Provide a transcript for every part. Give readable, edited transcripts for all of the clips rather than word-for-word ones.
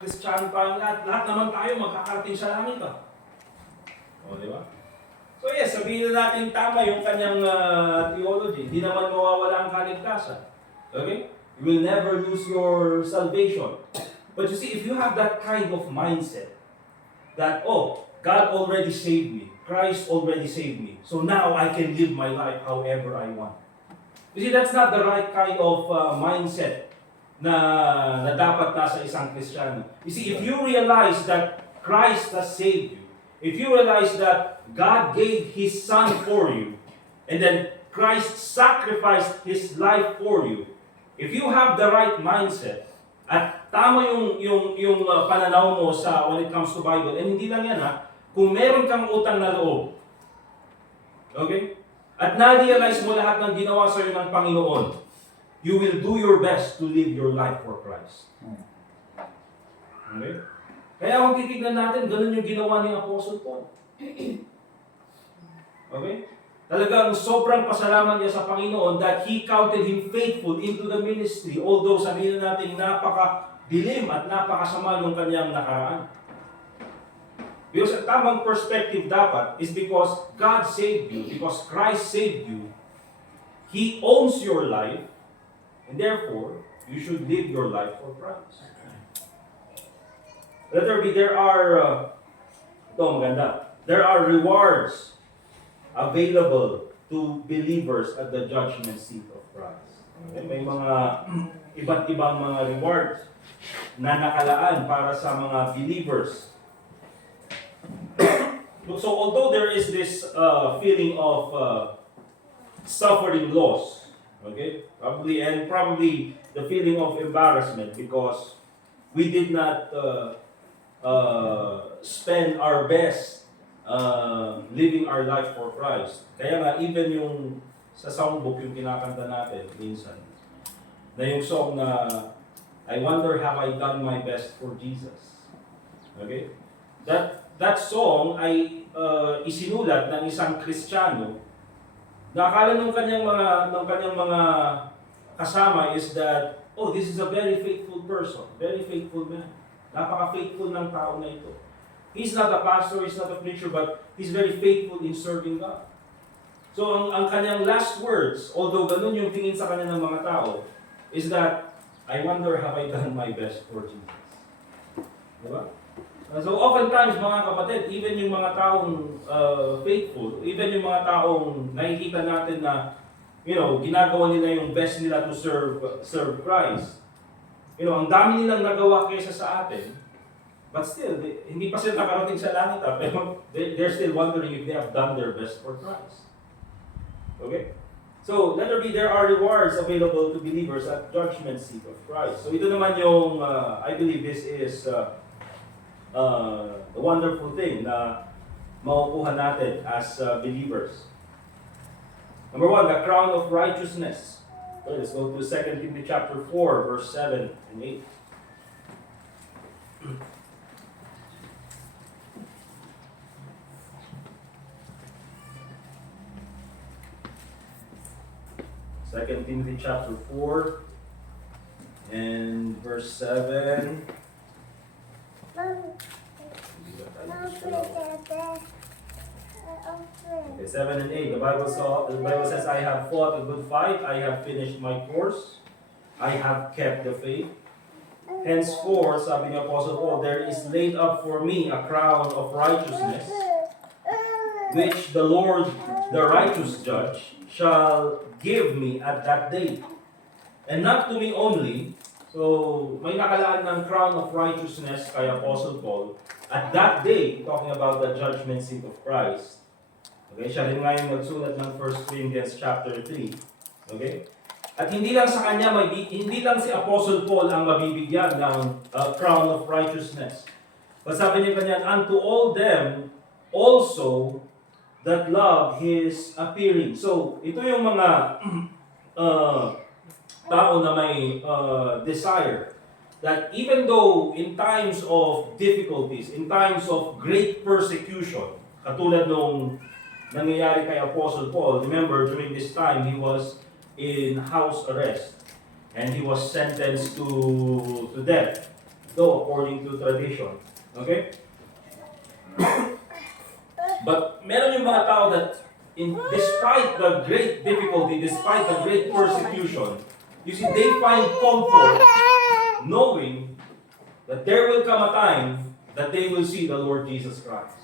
Kristiyano tayong lahat. Lahat naman tayo magkakarating sa langit. O, di ba? So yes, sabihin na natin tama yung kanyang theology. Hindi naman mawawala ang kaligtasan. Okay? You will never lose your salvation. But you see, if you have that kind of mindset, that, oh, God already saved me. Christ already saved me. So now I can live my life however I want. You see, that's not the right kind of mindset na dapat nasa isang Kristiyano. You see, if you realize that Christ has saved you, if you realize that God gave His Son for you, and then Christ sacrificed His life for you, if you have the right mindset, at tama yung pananaw mo sa when it comes to Bible, and hindi lang yan kung meron kang utang na loob, okay? At na-realize mo lahat ng ginawa sa iyo ng Panginoon, you will do your best to live your life for Christ. Okay? Kaya kung titignan natin, ganun yung ginawa ni Apostle Paul. Okay? Talagang sobrang pasalamat niya sa Panginoon that He counted him faithful into the ministry, although sabihin natin napaka-dilim at napakasama ng kanyang nakaraan. Because ang tamang perspective dapat is because God saved you, because Christ saved you, He owns your life, and therefore, you should live your life for Christ. Letter B, there are rewards available to believers at the judgment seat of Christ. Okay? May mga iba't ibang mga rewards na nakalaan para sa mga believers. So although there is this feeling of suffering loss, okay, probably the feeling of embarrassment because we did not spend our best living our life for Christ. Kaya nga, even yung sa songbook, yung kinakanta natin minsan, na yung song na, I wonder have I done my best for Jesus. Okay? That song ay isinulat ng isang Kristiyano na akala ng kanyang mga kasama is that, oh, this is a very faithful person, very faithful man. Napaka-faithful ng tao na ito. He's not a pastor, he's not a preacher, but he's very faithful in serving God. So, ang kanyang last words, although ganun yung tingin sa kanya ng mga tao, is that, I wonder have I done my best for Jesus. Diba? So, oftentimes, mga kapatid, even yung mga taong faithful, even yung mga taong nakikita natin na, ginagawa nila yung best nila to serve Christ. Ang dami nilang nagawa kaysa sa atin, but still, hindi pa sila nakarating sa langit, pero they're still wondering if they have done their best for Christ. Okay? So, letter B, there are rewards available to believers at judgment seat of Christ. So, ito naman yung, I believe this is the wonderful thing na makukuha natin as believers. Number 1, the crown of righteousness. Okay, let's go to 2 Timothy chapter 4, verse 7 and 8. Second Timothy chapter 4 and verse 7. Okay, 7 and 8. The Bible says, I have fought a good fight, I have finished my course, I have kept the faith. Henceforth, sabi ni Apostle Paul, there is laid up for me a crown of righteousness, which the Lord, the righteous judge, shall give me at that day. And not to me only. So, may nakalaan ng crown of righteousness kay Apostle Paul. At that day, talking about the judgment seat of Christ. Okay, siya rin nga yung nagsulat ng 1 Corinthians chapter 3. Okay? At hindi lang sa kanya, hindi lang si Apostle Paul ang mabibigyan ng crown of righteousness. But sabi niya kanyan, unto all them also that love His appearing. So, ito yung mga tao na may desire that even though in times of difficulties, in times of great persecution, katulad nung nangyayari kay Apostle Paul, remember during this time he was in house arrest and he was sentenced to death. though according to tradition. Okay? But meron yung mga tao that despite the great difficulty, despite the great persecution, you see, they find comfort knowing that there will come a time that they will see the Lord Jesus Christ.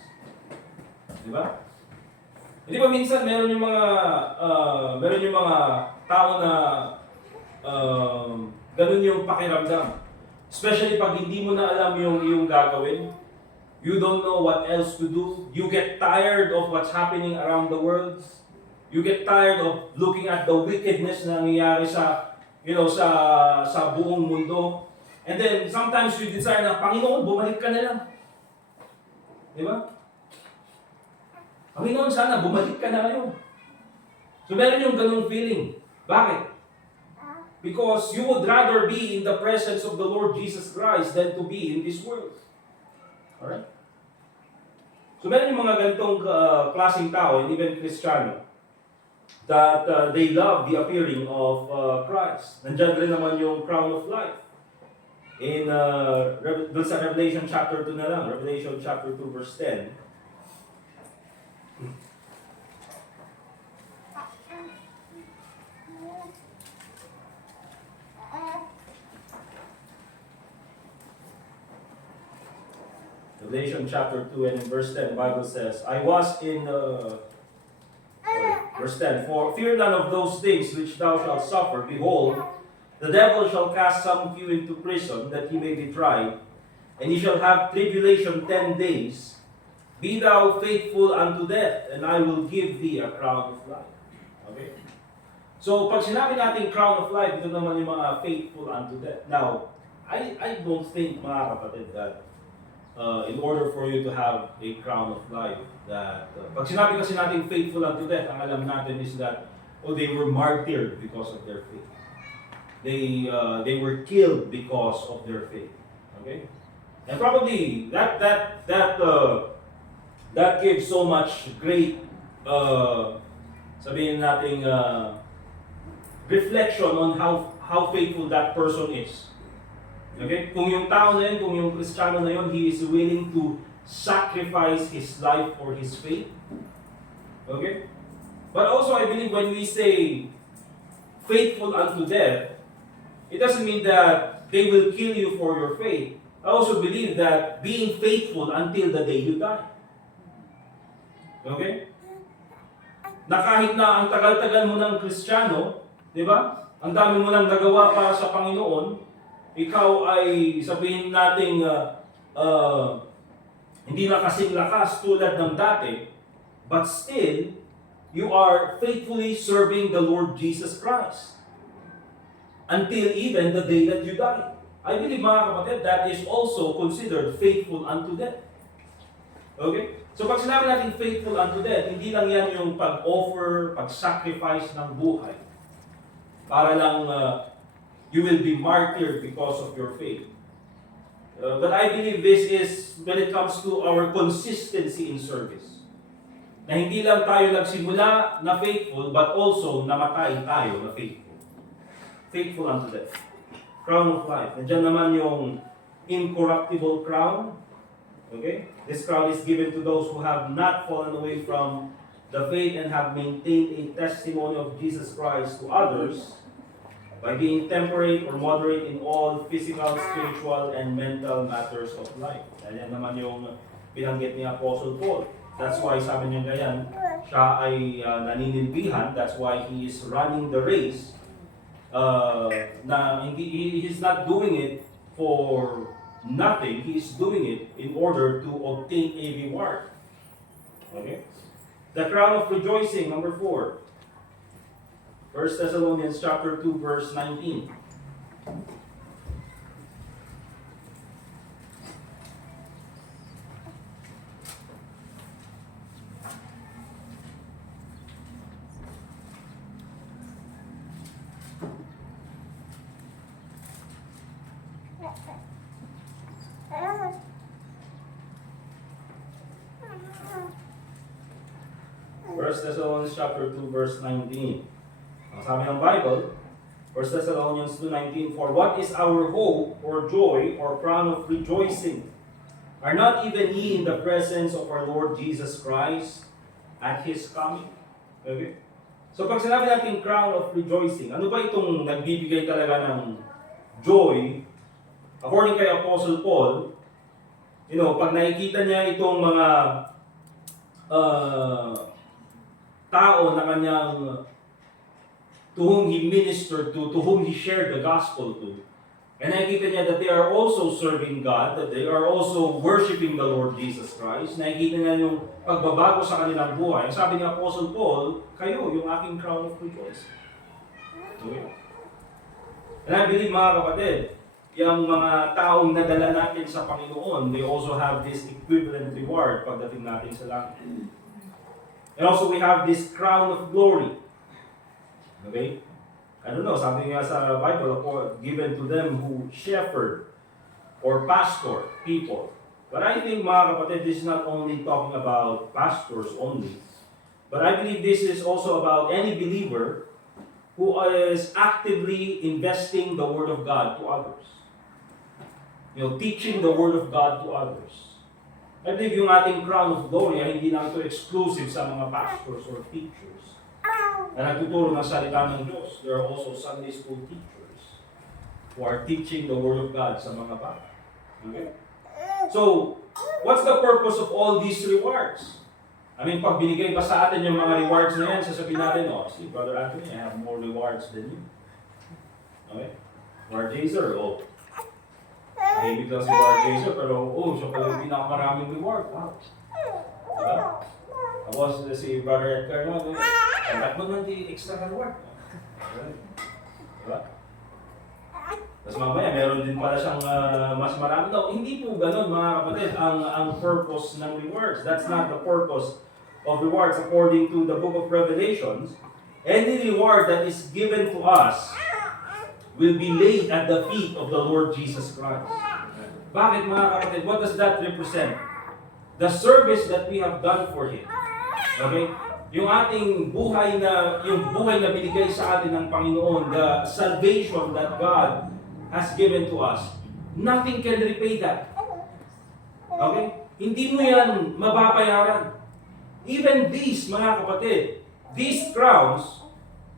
Di ba? Di ba minsan meron yung mga tao na ganun yung pakiramdam. Especially pag hindi mo na alam yung gagawin. You don't know what else to do. You get tired of what's happening around the world. You get tired of looking at the wickedness na nangyayari sa buong mundo. And then sometimes you desire na, Panginoon, bumalik ka na lang. Di ba? Panginoon, sana bumalik ka na ngayon. So meron yung ganung feeling. Bakit? Because you would rather be in the presence of the Lord Jesus Christ than to be in this world. Alright? So meron yung mga ganitong klaseng tao, and even Kristiyano, that they love the appearing of Christ. Nandiyan rin naman yung crown of life. In sa Revelation chapter 2 na lang, Revelation chapter 2 verse 10. Revelation chapter 2 and in verse 10, the Bible says, I was in, verse 10, For fear none of those things which thou shalt suffer. Behold, the devil shall cast some of you into prison, that ye may be tried, and ye shall have tribulation 10 days. Be thou faithful unto death, and I will give thee a crown of life. Okay? So, pag sinabi natin crown of life, ito naman yung mga faithful unto death. Now, I don't think, mga kapatid, that in order for you to have a crown of life, that pag sinabi kasi natin faithful unto death, ang alam natin is that they were martyred because of their faith. They were killed because of their faith. Okay, and probably that gives so much great sabihin nating reflection on how faithful that person is. Okay? Kung yung tao na yun, kung yung Kristiyano na yun, he is willing to sacrifice his life for his faith. Okay? But also, I believe when we say faithful unto death, it doesn't mean that they will kill you for your faith. I also believe that being faithful until the day you die. Okay? Na kahit na ang tagal-tagal mo ng Kristiyano, di ba? Ang dami mo nang nagawa para sa Panginoon, ikaw ay sabihin nating hindi na kasing lakas tulad ng dati, but still, you are faithfully serving the Lord Jesus Christ until even the day that you die. I believe, mga kapatid, that is also considered faithful unto death. Okay? So pag sinabi natin faithful unto death, hindi lang yan yung pag-offer, pag-sacrifice ng buhay para lang you will be martyred because of your faith. But I believe this is when it comes to our consistency in service. Na hindi lang tayo nagsimula na faithful, but also namatay tayo na faithful. Faithful unto death. Crown of life. Nandiyan naman yung incorruptible crown. Okay? This crown is given to those who have not fallen away from the faith and have maintained a testimony of Jesus Christ to others, by being temperate or moderate in all physical, spiritual, and mental matters of life. Yan naman yung binanggit ni Apostle Paul. That's why sabi niya ganyan, siya ay naninilbihan. That's why he is running the race. He's not doing it for nothing. He is doing it in order to obtain a reward. Okay? The crown of rejoicing, number 4. 1 Thessalonians chapter 2, verse 19. First Thessalonians chapter 2, verse 19. Ang sabi ng Bible, 1 Thessalonians 2:19, for what is our hope or joy or crown of rejoicing? Are not even ye in the presence of our Lord Jesus Christ at His coming? Okay? So pag sinabi natin crown of rejoicing, ano ba itong nagbibigay talaga ng joy? According kay Apostle Paul, pag nakikita niya itong mga tao na kanyang to whom he ministered to whom he shared the gospel to, and nakikita niya that they are also serving God, that they are also worshiping the Lord Jesus Christ, nakikita niya yung pagbabago sa kanilang buhay. Sabi ni Apostle Paul, kayo, yung aking crown of rejoicing. Okay? And I believe, mga kapatid, yung mga taong nadala natin sa Panginoon, they also have this equivalent reward pagdating natin sa langit. And also we have this crown of glory. Okay? I don't know, sabi nga sa Bible, given to them who shepherd or pastor people. But I think, mga kapatid, this is not only talking about pastors only, but I believe this is also about any believer who is actively investing the Word of God to others. Teaching the Word of God to others. I believe yung ating crown of glory ay hindi lang ito exclusive sa mga pastors or teachers na nagtuturo ng salita ng Diyos. There are also Sunday school teachers who are teaching the Word of God sa mga bata. Okay? So, what's the purpose of all these rewards? I mean, pag binigay ba sa atin yung mga rewards na yan, sasabihin natin, see, Brother Anthony, I have more rewards than you. Okay? Brother Jaser, tahimik lang si Brother Jaser, pero siya pala yung pinakamaraming reward. Wow. Diba? Tapos si Brother Edgar naman, dapat mo di extra reward. Diba? Tapos mamaya, meron din pala siyang mas marami. No, hindi po ganun, mga kapatid, ang purpose ng rewards. That's not the purpose of rewards according to the book of Revelations. Any reward that is given to us will be laid at the feet of the Lord Jesus Christ. Bakit, mga kapatid? What does that represent? The service that we have done for Him. Okay? Yung ating buhay na binigay sa atin ng Panginoon, the salvation that God has given to us, nothing can repay that. Okay? Hindi mo yan mababayaran. Even these, mga kapatid, these crowns,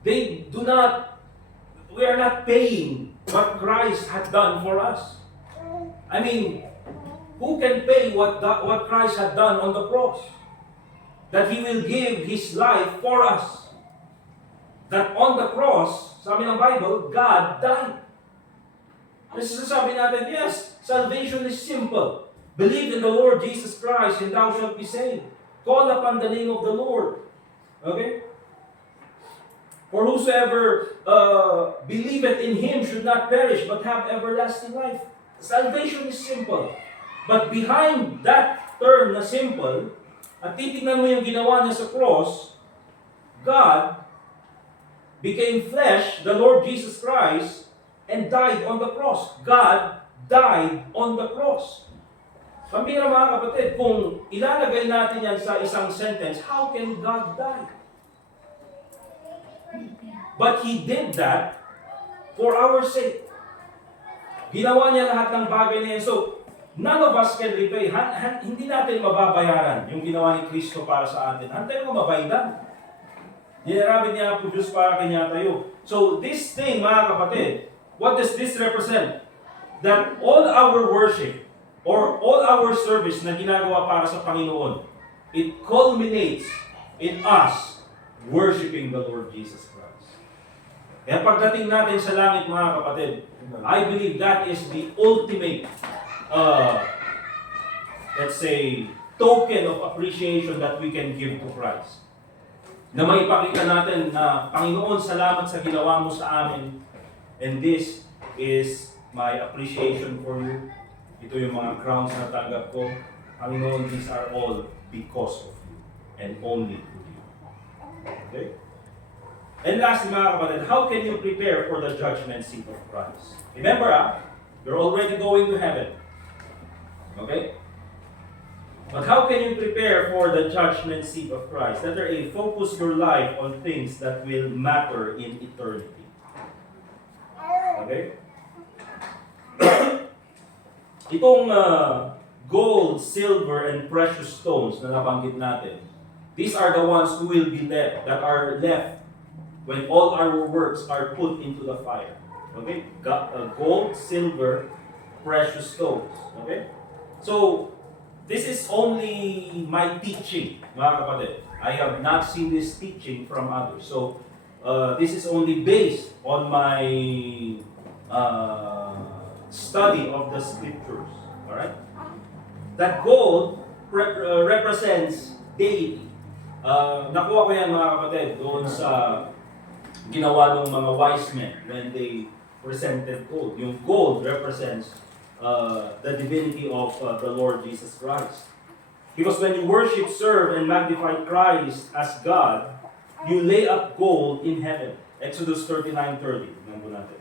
we are not paying what Christ had done for us. I mean, who can pay what Christ had done on the cross? That He will give His life for us. That on the cross, sabi ng Bible, God died. Kasi sabi natin, yes, salvation is simple. Believe in the Lord Jesus Christ and thou shalt be saved. Call upon the name of the Lord. Okay? For whosoever believeth in Him should not perish but have everlasting life. Salvation is simple. But behind that term na simple, at titignan mo yung ginawa niya sa cross, God became flesh, the Lord Jesus Christ, and died on the cross. God died on the cross. Pambira, mga kapatid, kung ilalagay natin yan sa isang sentence, how can God die? But He did that for our sake. Ginawa niya lahat ng bagay na yan. So, none of us can repay. Hindi natin mababayaran yung ginawa ni Kristo para sa atin. Hantay mo mabaydan. Dinarabit niya po Diyos para kanya tayo. So, this thing, mga kapatid, what does this represent? That all our worship or all our service na ginagawa para sa Panginoon, it culminates in us worshiping the Lord Jesus Christ. Kaya pagdating natin sa langit, mga kapatid, I believe that is the ultimate, let's say, token of appreciation that we can give to Christ. Na maipakita natin na, Panginoon, salamat sa ginawa mo sa amin. And this is my appreciation for you. Ito yung mga crowns na tanggap ko. Panginoon, these are all because of you and only to you. Okay? And lastly, mga kapatid, how can you prepare for the judgment seat of Christ? Remember, you're already going to heaven. Okay? But how can you prepare for the judgment seat of Christ? Letter A, focus your life on things that will matter in eternity. Okay? Itong gold, silver, and precious stones na nabanggit natin, these are the ones who will be left, that are left when all our works are put into the fire. Okay? Gold, silver, precious stones. Okay? So, this is only my teaching, mga kapatid. I have not seen this teaching from others. So, this is only based on my study of the scriptures. Alright? That gold represents deity. Nakuha ko yan, mga kapatid, doon sa ginawa ng mga wise men when they presented gold. Yung gold represents the divinity of the Lord Jesus Christ. Because when you worship, serve, and magnify Christ as God, you lay up gold in heaven. Exodus 39:30. Tingnan natin.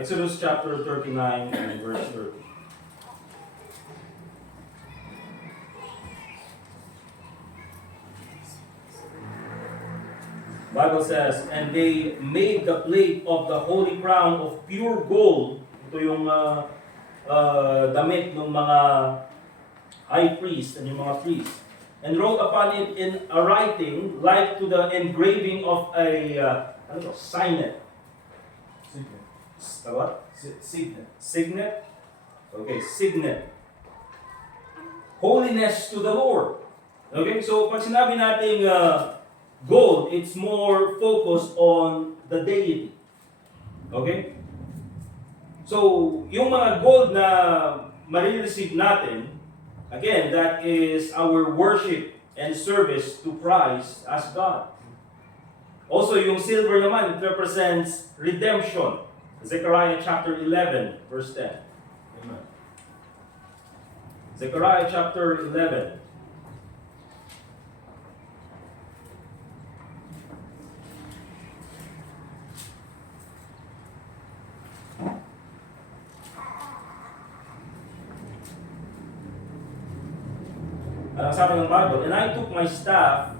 Exodus chapter 39 and verse 30. Bible says, and they made the plate of the holy crown of pure gold. Ito yung damit ng mga high priest and yung mga priests. And wrote upon it in a writing like to the engraving of a signet. Signet. What? Signet. Signet? Okay, signet. Holiness to the Lord. Okay, so pag sinabi nating gold, it's more focused on the deity. Okay? So, yung mga gold na marireceive natin, again, that is our worship and service to Christ as God. Also, yung silver naman, it represents redemption. Zechariah chapter 11, verse 10. Amen. Zechariah chapter 11. Ang sabi ng Bible, and I took my staff,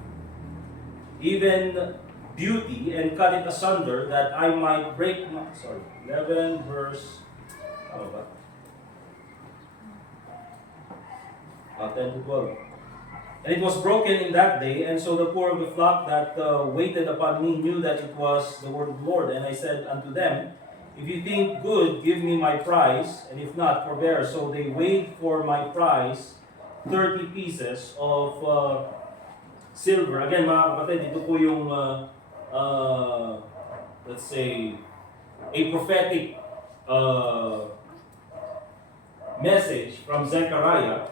even beauty, and cut it asunder, that I might break my... 11 verse... Ano ba? 10 to 12. And it was broken in that day, and so the poor of the flock that waited upon me knew that it was the word of the Lord. And I said unto them, if you think good, give me my price, and if not, forbear. So they weighed for my price 30 pieces of silver. Again, mga kapatid, ito po yung, let's say, a prophetic message from Zechariah.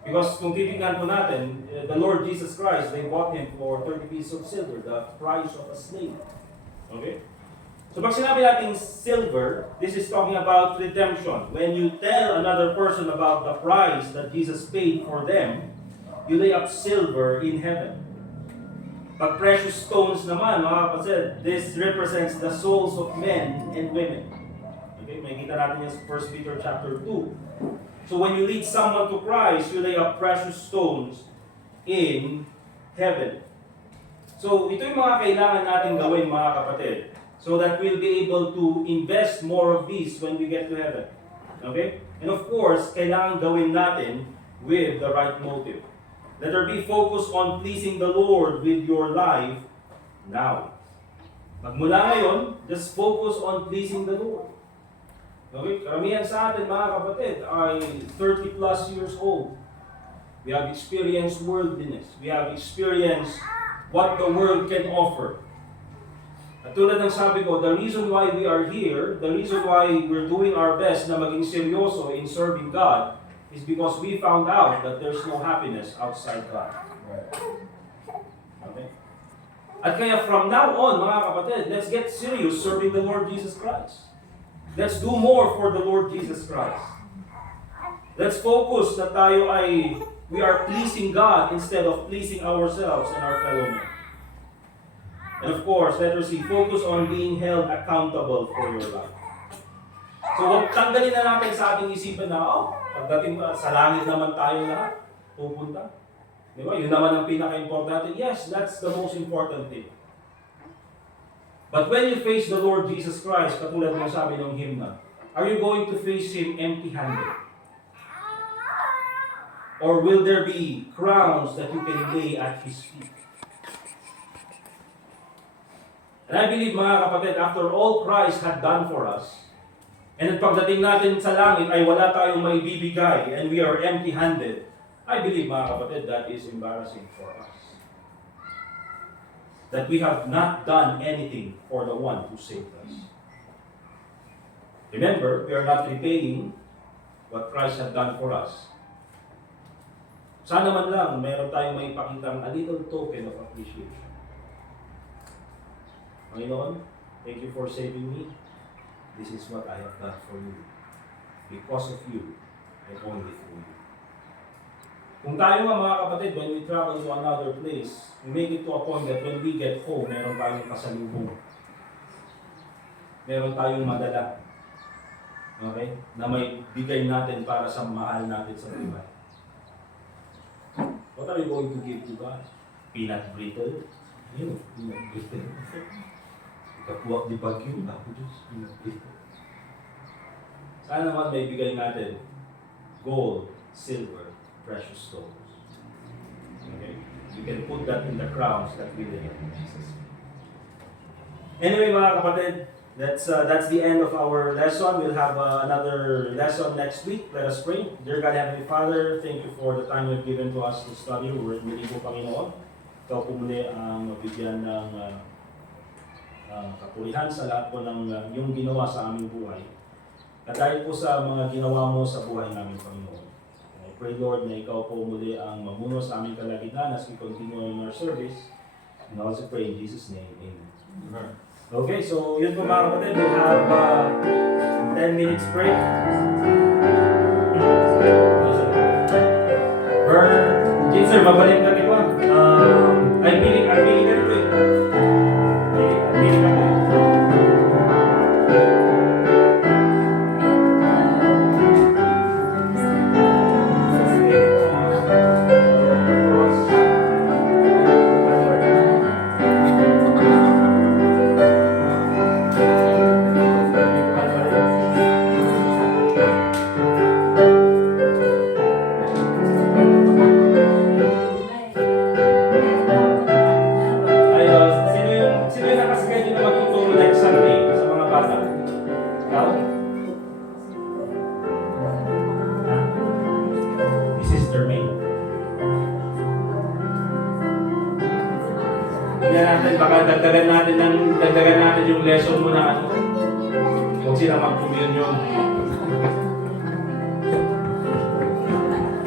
Because kung titignan po natin, the Lord Jesus Christ, they bought Him for 30 pieces of silver, the price of a slave. Okay? So pag sinabi natin silver, this is talking about redemption. When you tell another person about the price that Jesus paid for them, you lay up silver in heaven. Pag precious stones naman, mga kapatid, this represents the souls of men and women. Okay, may kita natin yung 1 Peter chapter 2. So when you lead someone to Christ, you lay up precious stones in heaven. So ito yung mga kailangan natin gawin, mga kapatid, so that we'll be able to invest more of these when we get to heaven. Okay? And of course, kailangan gawin natin with the right motive. Let there be focus on pleasing the Lord with your life now. Magmula ngayon, just focus on pleasing the Lord. Okay? Karamihan sa atin, mga kapatid, ay 30 plus years old. We have experienced worldliness. We have experienced what the world can offer. At tulad ng sabi ko, the reason why we are here, the reason why we're doing our best na maging seryoso in serving God, is because we found out that there's no happiness outside God. Okay? At kaya from now on, mga kapatid, let's get serious serving the Lord Jesus Christ. Let's do more for the Lord Jesus Christ. Let's focus na tayo we are pleasing God instead of pleasing ourselves and our fellow men. And of course, letter C, focus on being held accountable for your life. So, tanggalin na natin sa ating isipan na, pagdating sa langit naman tayo lahat, pupunta. Di ba? Yun naman ang pinaka-importante. Yes, that's the most important thing. But when you face the Lord Jesus Christ, katulad ng sabi ng hymn, are you going to face Him empty-handed? Or will there be crowns that you can lay at His feet? And I believe, mga kapatid, after all Christ had done for us, and at pagdating natin sa langit ay wala tayong maibibigay and we are empty-handed, I believe, mga kapatid, that is embarrassing for us. That we have not done anything for the one who saved us. Remember, we are not repaying what Christ had done for us. Sana man lang, meron tayong maipakitang a little token of appreciation. Panginoon, thank you for saving me. This is what I have done for you. Because of you, and only through you. Kung tayo nga, mga kapatid, when we travel to another place, we make it to a point that when we get home, meron tayong kasalubong. Meron tayong madala. Okay? Na may bigay natin para sa mahal natin sa buhay. What are you going to give to God? Peanut brittle? Yun, peanut brittle. Ikapuwak di bagyo, ako Diyos, peanut brittle. Sana naman may bigay natin gold, silver, precious stones. Okay? You can put that in the crowns that we lay on Jesus. Anyway, mga kapatid, that's the end of our lesson. We'll have another lesson next week. Let us pray. Dear God, Heavenly Father, thank you for the time you've given to us to study your word. Muli po, Panginoon, ikaw po muli ang mabigyan ng kapulihan sa lahat po ng iyong ginawa sa aming buhay. At dahil po sa mga ginawa mo sa buhay namin, Panginoon, I pray, Lord, na ikaw po muli ang mamuno sa aming kalagitnaan as we continue in our service. And also pray in Jesus' name, Amen. Okay, so yun po, mga kapatid, we'll have 10 minutes break. Sir, babalik na ito. Ay, pili ka rin ito eh. Pili ka rin. Baka dagdagan natin yung lesson mo na ano. Huwag sila mag-communion.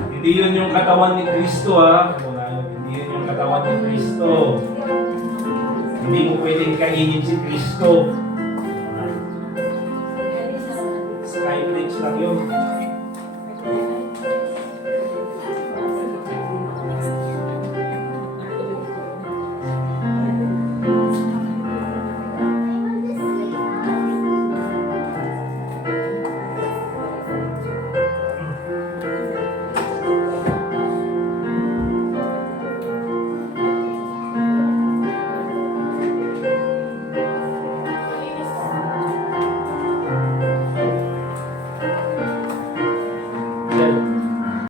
Hindi yun yung katawan ni Kristo, ha. Hindi yun yung katawan ni Kristo. Hindi mo pwedeng kainin si Kristo. Skyflakes lang yun.